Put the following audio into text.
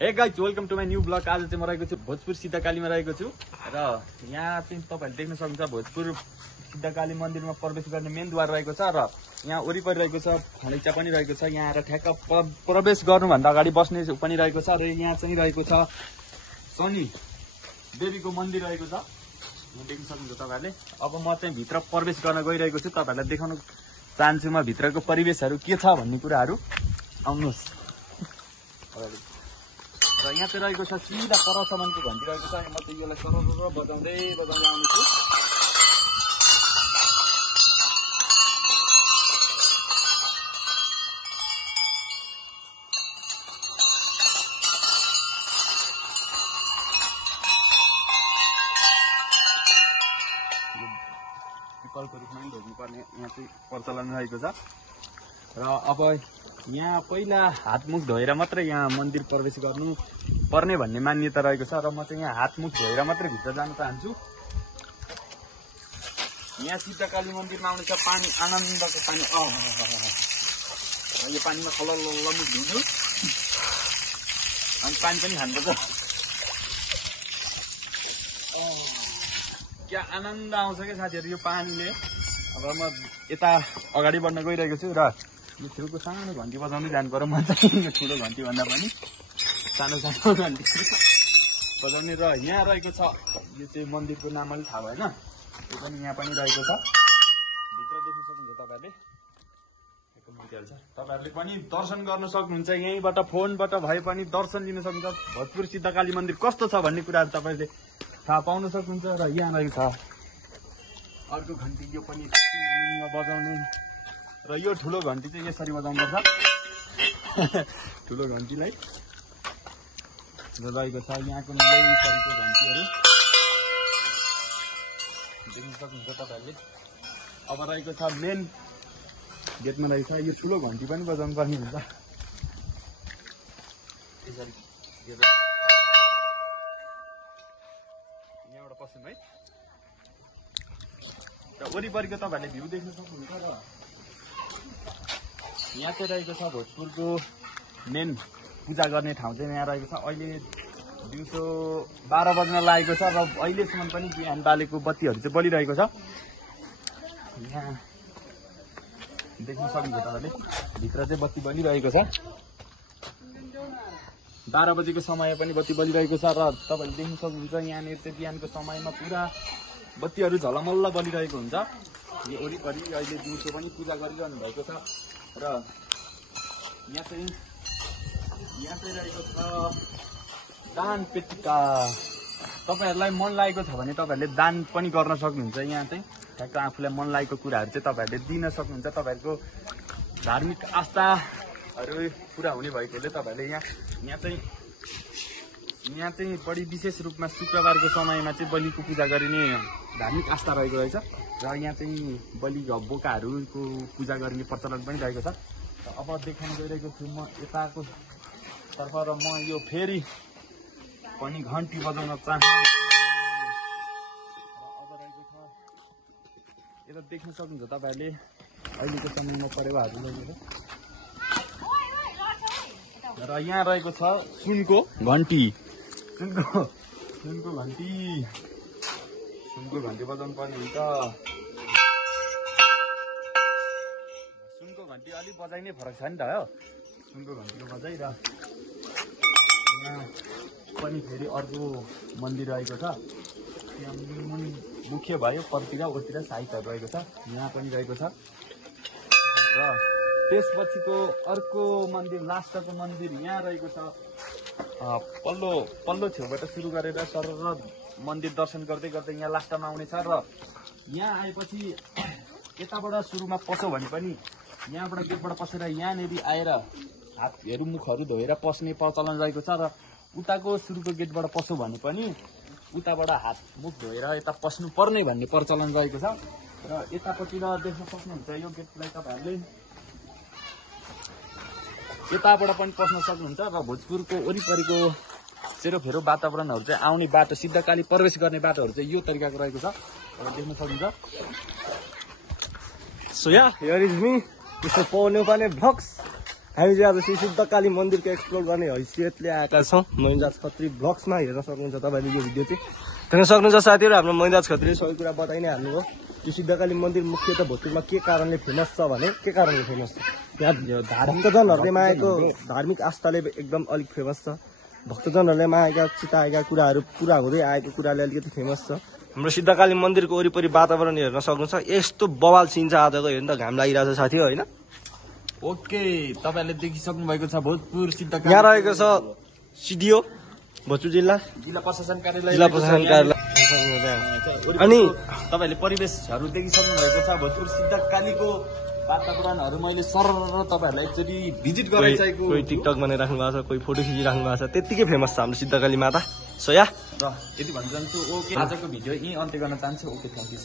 हे guys welcome to my new blog. आज चाहिँ म रहेको छु भोजपुर सिद्धकालीमा रहेको छु र यहाँ चाहिँ तपाईहरुले देख्न सक्नुहुन्छ भोजपुर सिद्धकाली मन्दिरमा प्रवेश गर्ने मेन द्वार रहेको छ र यहाँ वरिपरि रहेको छ खलैचा पनि रहेको छ। यहाँ आएर ठ्याक्क प्रवेश गर्नुभन्दा अगाडि बस्ने पनि रहेको छ र यहाँ चाहिँ रहेको छ शनि देवीको मन्दिर रहेको छ। देख्न सक्नुहुन्छ तपाईहरुले। अब म चाहिँ भित्र प्रवेश गर्न गइरहेको छु। तपाईहरुलाई देखाउन चाहन्छु म भित्रको परिवेशहरु के छ भन्ने कुराहरु। आउनुहोस्। र यहाँ चाहिँ रहेको छ सिधा परसम्मको घन्टी रहेको छ। म चाहिँ यसलाई सरर बजाउँदै आउनेछु। पिपलको रुखमा पनि ढोग्नुपर्ने यहाँ चाहिँ प्रचलन रहेको छ। र अब यहाँ पहिला हातमुख धोएर मात्रै यहाँ मन्दिर प्रवेश गर्नु पर्ने भन्ने मान्यता रहेको छ। र म चाहिँ यहाँ हातमुख धोएर मात्रै भित्र जान चाहन्छु। यहाँ सिद्धकाली मन्दिरमा आउने छ पानी, आनन्दको पानी। यो पानीमा खलल मुख धुन्छु अनि पानी पनि खानुपर्छ। क्या आनन्द आउँछ क्या साथीहरू यो पानीले। अब म यता अगाडि बढ्न गइरहेको छु र यो छेउको सानो घन्टी बजाउँदै जानु पर्यो। म चाहिँ यो ठुलो घन्टी भन्दा पनि सानो घन्टी बजाउने। र यहाँ रहेको छ यो चाहिँ मन्दिरको नाम अलि थाहा भएन, यो पनि यहाँ पनि रहेको छ। भित्र देख्न सक्नुहुन्छ तपाईँहरूले। तपाईँहरूले पनि दर्शन गर्न सक्नुहुन्छ। यहीँबाट फोनबाट भए पनि दर्शन लिन सक्नुहुन्छ। भोजपुर सिद्धकाली मन्दिर कस्तो छ भन्ने कुराहरू तपाईँहरूले थाहा पाउन सक्नुहुन्छ। र यहाँ रहेको छ अर्को घन्टी, यो पनि बजाउने। र यो ठुलो घन्टी चाहिँ यसरी बजाउनुपर्छ। ठुलो घन्टीलाई रहेको छ यहाँको नलैसरीको घन्टीहरू देख्न सक्नुहुन्छ तपाईँहरूले। अब रहेको छ मेन गेटमा रहेको छ यो ठुलो घन्टी पनि बजाउनु पर्ने हुन्छ। यसरी यहाँबाट पस्नु है। र वरिपरिको तपाईँहरूले भ्यू देख्न सक्नुहुन्छ। र यहाँ चाहिँ रहेको छ भोजपुरको मेन पूजा गर्ने ठाउँ चाहिँ यहाँ रहेको छ। अहिले दिउँसो 12 बज्न लागेको छ र अहिलेसम्म पनि बिहान बालेको बत्तीहरू चाहिँ बलिरहेको छ। यहाँ देख्न सक्नुहुन्छ तपाईँले भित्र चाहिँ बत्ती बलिरहेको छ। 12 बजेको समय पनि बत्ती बलिरहेको छ। र तपाईँले देख्न सक्नुहुन्छ यहाँनिर चाहिँ बिहानको समयमा पुरा बत्तीहरू झलमल्ल बलिरहेको हुन्छ। यो वरिपरि अहिले दिउँसो पनि पूजा गरिरहनु भएको छ। र यहाँ चाहिँ रहेको छ दान पेटिका। तपाईँहरूलाई मन लागेको छ भने तपाईँहरूले दान पनि गर्न सक्नुहुन्छ। यहाँ चाहिँ ठ्याक्क आफूलाई मन लागेको कुराहरू चाहिँ तपाईँहरूले दिन सक्नुहुन्छ। तपाईँहरूको धार्मिक आस्थाहरू पुरा हुने भएकोले तपाईँहरूले यहाँ चाहिँ बढी विशेष रूपमा शुक्रबारको समयमा चाहिँ बलिको पूजा गरिने धार्मिक आस्था रहेको रहेछ। र यहाँ चाहिँ बलि बोकाहरूको पूजा गरिने प्रचलन पनि रहेको छ। अब देखाउन गइरहेको छु म यताको तर्फ। र म यो फेरि पनि घन्टी बजाउन चाहन्छु। अब रहेको छ यता देख्न सक्नुहुन्छ तपाईँहरूले अहिलेको समयमा परेवाहरू लगेको। र यहाँ रहेको छ सुनको घन्टी। सुनको घन्टी बजाउनु पर्ने हुन्छ। सुनको घन्टी अलिक बजाइ नै फरक छ नि त हो सुनको घन्टीको बजाइ। र यहाँ पनि फेरि अर्को मन्दिर रहेको छ। यहाँ मुख्य भयो परतिर ओतिर साइडहरू रहेको छ। यहाँ पनि रहेको छ। र त्यसपछिको अर्को मन्दिर लास्टको मन्दिर यहाँ रहेको छ। पल्लो छेउबाट सुरु गरेर सरर मन्दिर दर्शन गर्दै गर्दै यहाँ लास्टमा आउनेछ। र यहाँ आएपछि यताबाट सुरुमा पस्यो भने पनि यहाँबाट गेटबाट पसेर यहाँनिर आएर हातहरू मुखहरू धोएर पस्ने प्रचलन रहेको छ। र उताको सुरुको गेटबाट पस्यो भने पनि उताबाट हात मुख धोएर यता पस्नु पर्ने भन्ने प्रचलन रहेको छ। र यतापट्टि देख्न सक्नुहुन्छ यो गेटलाई तपाईँहरूले यताबाट पनि पस्न सक्नुहुन्छ। र भोजपुरको वरिपरिको सेरोफेरो वातावरणहरू चाहिँ आउने बाटो सिद्धकाली प्रवेश गर्ने बाटोहरू चाहिँ यो तरिकाको रहेको छ। र देख्न सक्नुहुन्छ। So yeah, here is me, Mr. Paul Newpane Vlogs. हामी चाहिँ आज श्री सिद्धकाली मन्दिरको एक्सप्लोर गर्ने हैसियतले आएका छौँ। महिन्द्राज खत्री ब्लग्समा हेर्न सक्नुहुन्छ तपाईँले यो भिडियो चाहिँ हेर्न सक्नुहुन्छ साथीहरू। हाम्रो महिन्द्राज खत्रीले सबै कुरा बताइ नै हाल्नुभयो। त्यो सिद्धकाली मन्दिर मुख्यतः भोजपुरमा के कारणले फेमस छ भने के कारणले फेमस छ यहाँ भक्तजनहरूले मागेको धार्मिक आस्थाले एकदम अलिक फेमस छ। भक्तजनहरूले मागेका चिताएका कुराहरू पुरा हुँदै आएको कुराले अलिकति फेमस छ। हाम्रो सिद्धकाली मन्दिरको वरिपरि वातावरण हेर्न सक्नुहुन्छ। यस्तो बवाल सिन छ आजको हेर्नु त घाम लागिरहेको छ साथी होइन। ओके तपाईँले देखिसक्नु भएको छ भोजपुर सिद्धकाली। यहाँ रहेको छ सिडिओ भोजपुर जिल्ला प्रशासन कार्यालय। अनि तपाईँले परिवेशहरू देखिसक्नु भएको छ भोजपुर सिद्धकालीको वातावरणहरू मैले सरर तपाईँहरूलाई एकचोटि भिजिट गराइसकेको। कोही टिकटक बनाइराख्नु भएको छ, कोही फोटो खिचिराख्नु भएको छ। त्यत्तिकै फेमस छ हाम्रो सिद्धकाली माता। सो या र यति भन्न चाहन्छु। ओके आजको भिडियो यहीँ अन्त्य गर्न चाहन्छु। Okay thank you.